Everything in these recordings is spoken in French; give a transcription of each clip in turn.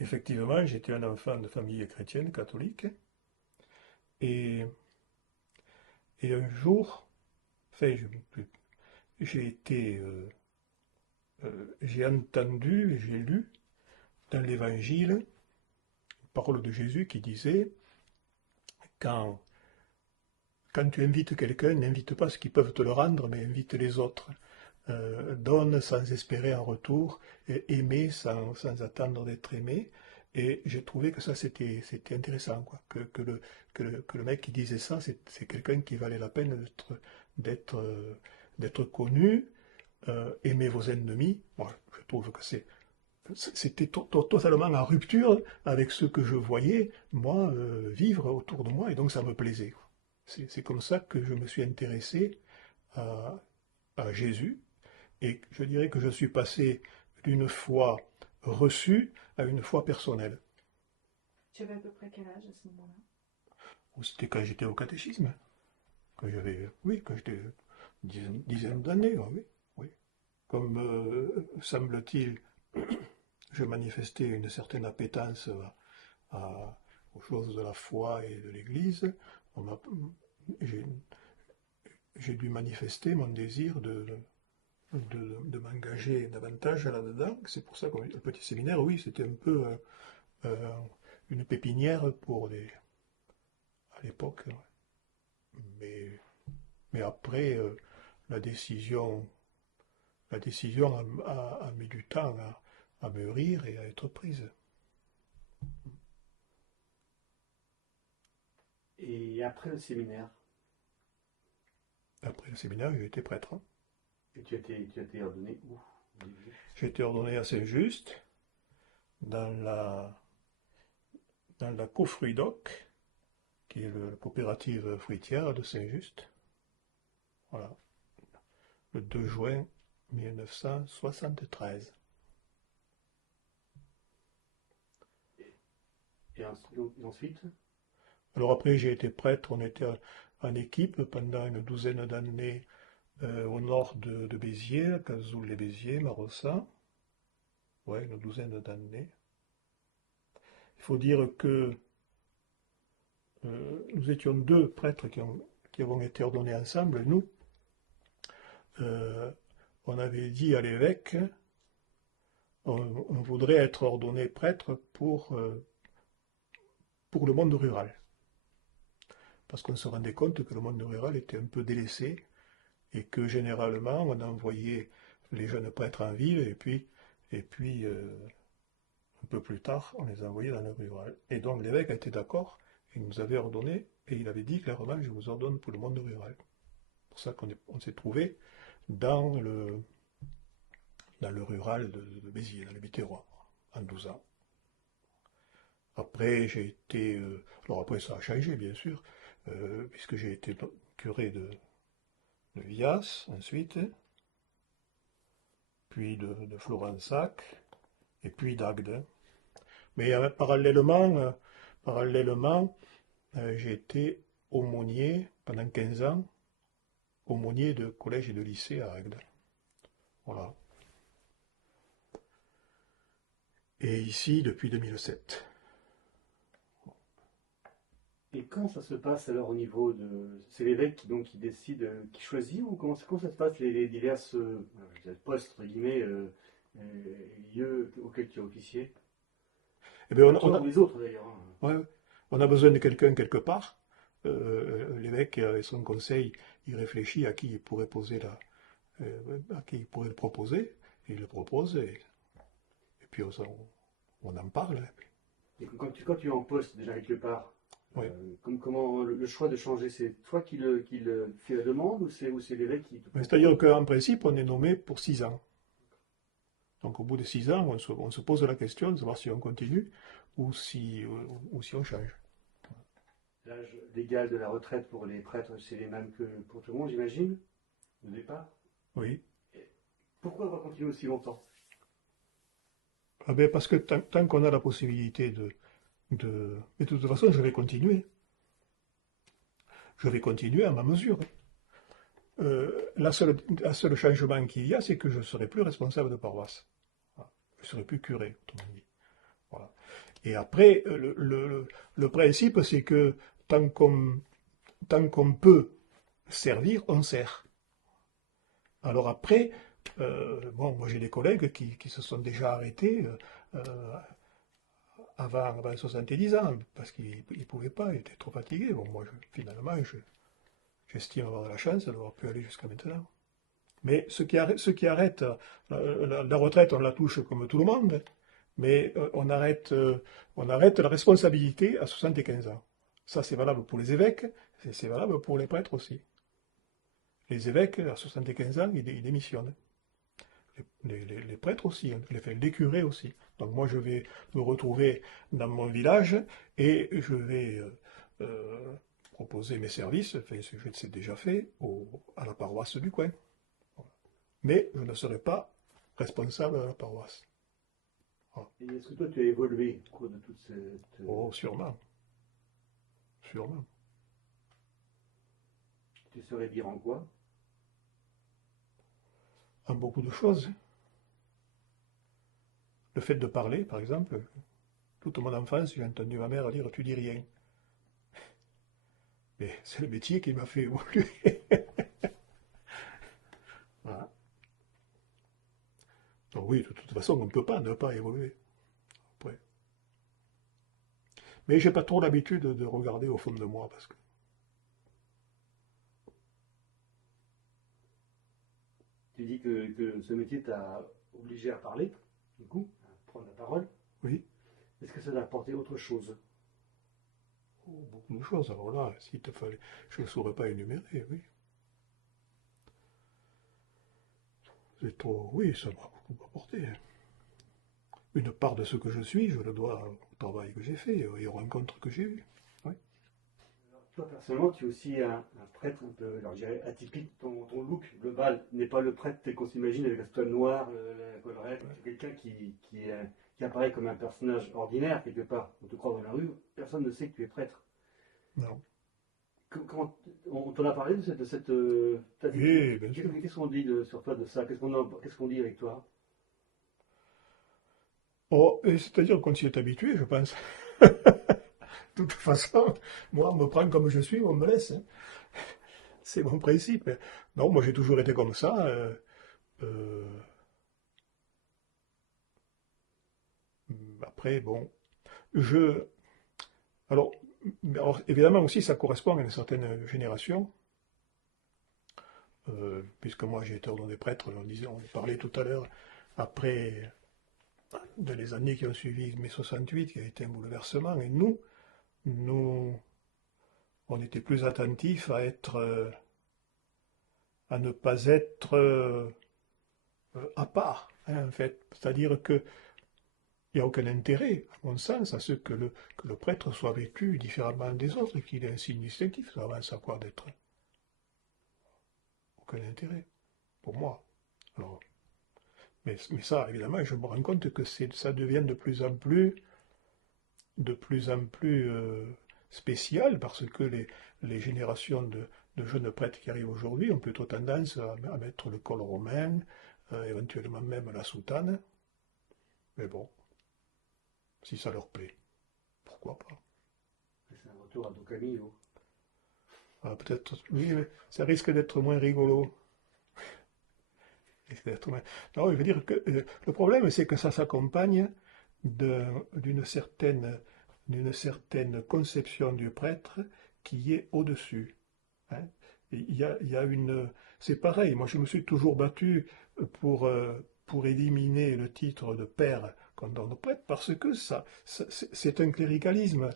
Effectivement, j'étais un enfant de famille chrétienne, catholique, et, et un jour, enfin, j'ai été, j'ai entendu, j'ai lu dans l'Évangile une parole de Jésus qui disait, quand, quand tu invites quelqu'un, n'invite pas ceux qui peuvent te le rendre, mais invite les autres. Donne sans espérer en retour, et aimer sans attendre d'être aimé. Et j'ai trouvé que ça, c'était intéressant, quoi. Que le mec qui disait ça, c'est quelqu'un qui valait la peine d'être, euh, d'être connu. Aimez vos ennemis. Moi, je trouve que c'était totalement en rupture avec ce que je voyais, moi, vivre autour de moi, et donc ça me plaisait, quoi. C'est comme ça que je me suis intéressé à Jésus, et je dirais que je suis passé d'une foi reçue à une foi personnelle. Tu avais à peu près quel âge à ce moment-là? C'était quand j'étais au catéchisme, quand j'avais, oui, quand j'étais dizaine d'années, oui, oui. Comme semble-t-il, je manifestais une certaine appétence aux choses de la foi et de l'Église. On m'a- J'ai j'ai dû manifester mon désir de m'engager davantage là-dedans. C'est pour ça que le petit séminaire, oui, c'était un peu euh, une pépinière à l'époque. Ouais. Mais, mais après, la décision, la décision a mis du temps à mûrir et à être prise. Et après le séminaire, Après le séminaire, j'ai été prêtre, hein. et tu as été ordonné où au début? J'ai été ordonné à Saint-Just, dans la Cofruidoc, qui est la coopérative fruitière de Saint-Just. Voilà, le 2 juin 1973. Et ensuite, Alors après, j'ai été prêtre, on était en équipe pendant une douzaine d'années au nord de Béziers, à Cazoul-les-Béziers, Marossa. Ouais, une douzaine d'années. Il faut dire que nous étions deux prêtres qui avons été ordonnés ensemble. Nous, euh, on avait dit à l'évêque, on voudrait être ordonné prêtre pour le monde rural. Parce qu'on se rendait compte que le monde rural était un peu délaissé et que généralement on envoyait les jeunes prêtres en ville et puis un peu plus tard on les envoyait dans le rural. Et donc l'évêque a été d'accord, il nous avait ordonné et il avait dit clairement je vous ordonne pour le monde rural. C'est pour ça qu'on s'est trouvé dans le rural de Béziers, dans le Biterrois, en 12 ans. Après, j'ai été. Alors après, ça a changé, bien sûr, puisque j'ai été curé de Vias ensuite, puis de Florensac, et puis d'Agde. Mais parallèlement, j'ai été aumônier pendant 15 ans, aumônier de collège et de lycée à Agde. Voilà. Et ici depuis 2007. et comment ça se passe alors au niveau de... C'est l'évêque qui décide, qui choisit, ou comment ça se passe les diverses je dirais postes, entre guillemets, lieux auxquels tu es officier? Eh bien, Enfin, toi ou les autres d'ailleurs, hein. ouais, on a besoin de quelqu'un quelque part. L'évêque, avec son conseil, il réfléchit à qui il pourrait à qui il pourrait le proposer. Il le propose et puis on en parle. Et quand tu es en poste déjà quelque part, Oui. comment le choix de changer, c'est toi qui le fais la demande, ou c'est l'évêque qui te C'est-à-dire propose? qu'en principe, on est nommé pour 6 ans. Donc au bout de 6 ans, on se pose la question de savoir si on continue ou si on change. L'âge légal de la retraite pour les prêtres, c'est les mêmes que pour tout le monde, j'imagine, au départ. Oui. Et pourquoi avoir continué aussi longtemps? Ah ben parce que tant qu'on a la possibilité Mais de toute façon, je vais continuer. Je vais continuer à ma mesure. La seule changement qu'il y a, c'est que je ne serai plus responsable de paroisse. Voilà. Je ne serai plus curé, autrement dit. Voilà. Et après, le principe, c'est que tant qu'on peut servir, on sert. Alors après, bon, moi j'ai des collègues qui se sont déjà arrêtés avant 70 ans, parce qu'ils ne pouvaient pas, ils étaient trop fatigués. Bon, moi, finalement, j'estime avoir de la chance d'avoir pu aller jusqu'à maintenant. Mais ceux qui arrêtent la retraite, on la touche comme tout le monde, mais on arrête la responsabilité à 75 ans. Ça, c'est valable pour les évêques, c'est valable pour les prêtres aussi. Les évêques, à 75 ans, ils démissionnent. Les prêtres aussi, hein, les curés aussi. Donc moi, je vais me retrouver dans mon village et je vais proposer mes services, enfin, c'est déjà fait, à la paroisse du coin. Mais je ne serai pas responsable de la paroisse. Voilà. Et est-ce que toi, tu as évolué au cours de toute cette... Oh, sûrement. Sûrement. Tu saurais dire en quoi? En beaucoup de choses. Le fait de parler, par exemple, toute mon enfance, j'ai entendu ma mère dire « tu dis rien ». Mais c'est le métier qui m'a fait évoluer. Voilà. Donc oui, de toute façon, on ne peut pas ne pas évoluer. Après. Mais j'ai pas trop l'habitude de regarder au fond de moi, parce que... Tu dis que ce métier t'a obligé à parler, du coup, à prendre la parole. Oui. Est-ce que ça t'a apporté autre chose? Oh, beaucoup de choses. Alors là, s'il te fallait... Je ne saurais pas énumérer, oui. C'est trop... Oui, ça m'a beaucoup apporté. Une part de ce que je suis, je le dois au travail que j'ai fait et aux rencontres que j'ai eues. Oui. Toi, personnellement, tu es aussi un prêtre un peu, alors, je dirais, atypique. Ton look global n'est pas le prêtre tel qu'on s'imagine avec la toile noire, la collerette. Ouais. Tu es quelqu'un qui apparaît comme un personnage ordinaire, quelque part. On te croise dans la rue, personne ne sait que tu es prêtre. Non. Quand on t'en a parlé de cette oui, bien sûr. Qu'est-ce qu'on dit sur toi de ça? Qu'est-ce qu'on dit avec toi? Oh, c'est-à-dire qu'on s'y est habitué, je pense. De toute façon, moi, on me prend comme je suis, on me laisse. Hein. C'est mon principe. Non, moi, j'ai toujours été comme ça. Après, bon, alors, évidemment aussi, ça correspond à une certaine génération. Puisque moi, j'ai été ordonné prêtre, on parlait tout à l'heure, après de les années qui ont suivi mai 68, qui a été un bouleversement, et nous, on était plus attentifs à ne pas être à part, hein, en fait. C'est-à-dire qu'il n'y a aucun intérêt, à mon sens, à ce que le prêtre soit vécu différemment des autres et qu'il ait un signe distinctif. Ça avance à quoi d'être? Aucun intérêt, pour moi. Alors, mais ça, évidemment, je me rends compte que ça devient de plus en plus spécial parce que les générations de jeunes prêtres qui arrivent aujourd'hui ont plutôt tendance à mettre le col romain, éventuellement même la soutane. Mais bon, si ça leur plaît, pourquoi pas. C'est un retour à Don Camillo. Ah, peut-être, oui, mais ça risque d'être moins rigolo. Non, je veux dire que le problème, c'est que ça s'accompagne d'une certaine conception du prêtre qui est au-dessus. Hein. C'est pareil, moi je me suis toujours battu pour éliminer le titre de père qu'on donne au prêtre parce que c'est un cléricalisme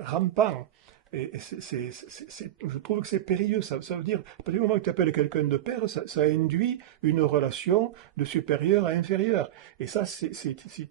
rampant. Et je trouve que c'est périlleux. Ça veut dire, à partir du moment que tu appelles quelqu'un de père, ça induit une relation de supérieur à inférieur. Et ça, je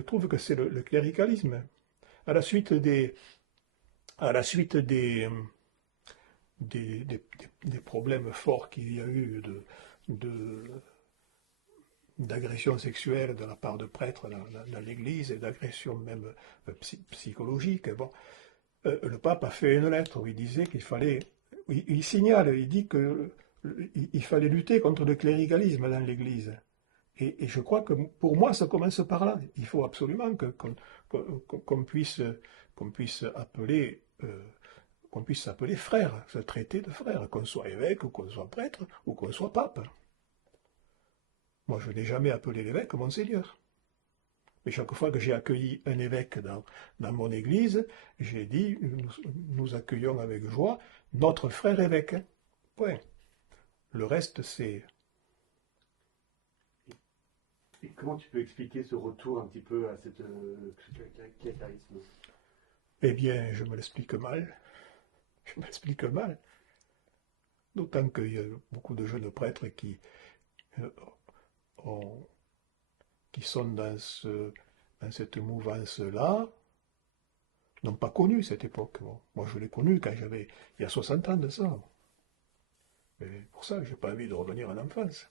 trouve que c'est le cléricalisme. À la suite des problèmes forts qu'il y a eu d'agression sexuelle de la part de prêtres dans l'Église et d'agression même psychologique. Bon, le pape a fait une lettre où il disait qu'il fallait, il signale, il dit qu'il fallait lutter contre le cléricalisme dans l'Église. Et je crois que pour moi, ça commence par là. Il faut absolument qu'on puisse s'appeler frère, se traiter de frère, qu'on soit évêque, ou qu'on soit prêtre, ou qu'on soit pape. Moi, je n'ai jamais appelé l'évêque Monseigneur. Mais chaque fois que j'ai accueilli un évêque dans mon église, j'ai dit, nous accueillons avec joie notre frère évêque. Point. Le reste, c'est... Et comment tu peux expliquer ce retour un petit peu à cette charisme? Eh bien, je me l'explique mal. Je me l'explique mal. D'autant qu'il y a beaucoup de jeunes prêtres euh, qui sont dans cette mouvance-là, n'ont pas connu cette époque. Bon, moi, je l'ai connue quand il y a 60 ans de ça. Mais pour ça, je n'ai pas envie de revenir en enfance.